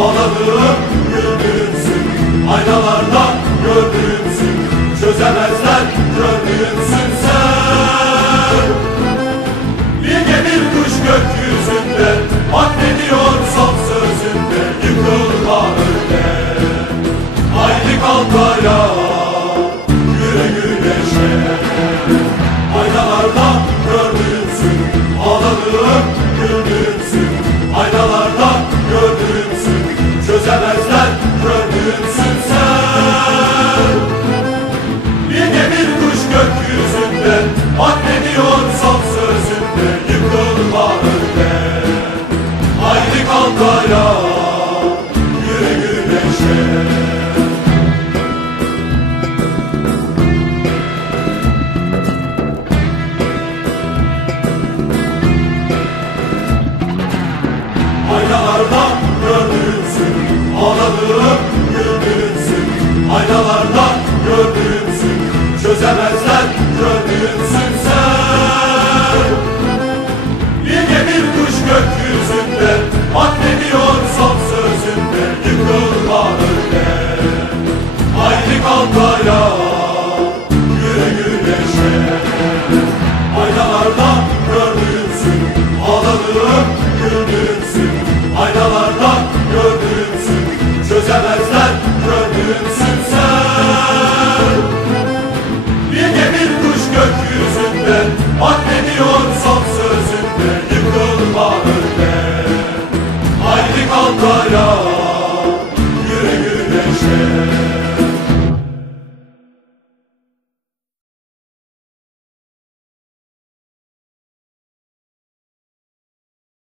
Ağladığım güldüğümsün Aynalarda gördüğümsün Çözemezler gördüğümsün sen. Bilge bir kuş gökyüzünde Addediyor son sözünde. Yıkılma öyle. Haydi kalk ayağa Yürü güneşe Aynalarda gördüğümsün Ağladığım güldüğümsün Aynalarda son sözünde Yıkılma öyle. Haydi kalk ayağa Yürü güneşe. Aynalarda gördüğümsün Ağladığım Çözemezler gördüğümsün sen Bilge bir kuş gökyüzünde Addediyor son sözünde. Yıkılma öyle Haydi kalk güneşe Aynalarda gördüğümsün Ağladığım güldüğümsün Ayağa Yürü güneşe